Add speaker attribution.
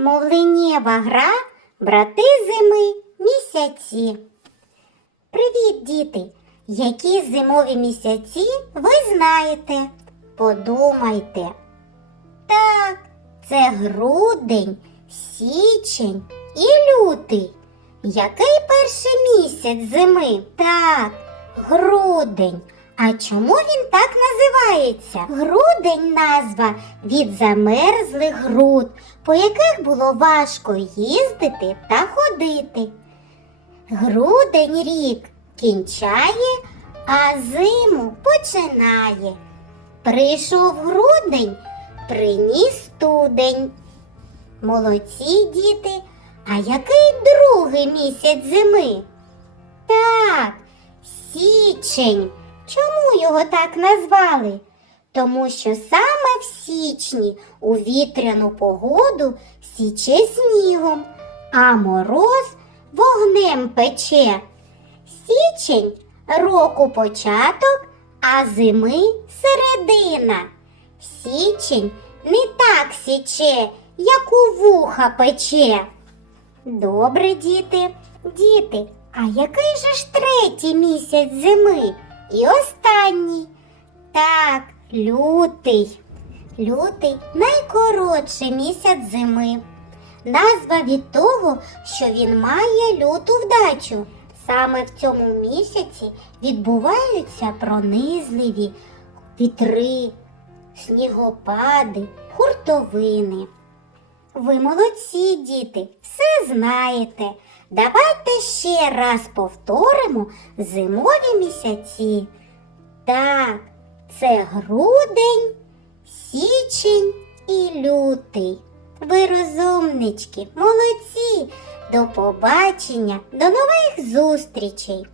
Speaker 1: Мовленєва гра брати зими місяці. Привіт, діти! Які зимові місяці ви знаєте? Подумайте. Так, це грудень, січень і лютий. Який перший місяць зими? Так, грудень. А чому він так називається? Грудень назва від замерзлих груд, по яких було важко їздити та ходити. Грудень рік кінчає, а зиму починає. Прийшов грудень, приніс студень. Молодці діти, а який другий місяць зими? Так, січень. Чому його так назвали? Тому що саме в січні у вітряну погоду січе снігом, а мороз вогнем пече. Січень року початок, а зими середина. Січень не так січе, як у вуха пече. Добре, діти, діти, а який же ж третій місяць зими? І останній. Так, лютий. Лютий найкоротший місяць зими. Назва від того, що він має люту вдачу. Саме в цьому місяці відбуваються пронизливі вітри, снігопади, хуртовини. Ви молодці, діти, все знаєте. Давайте ще раз повторимо зимові місяці. Так, це грудень, січень і лютий. Ви розумнички, молодці. До побачення, до нових зустрічей!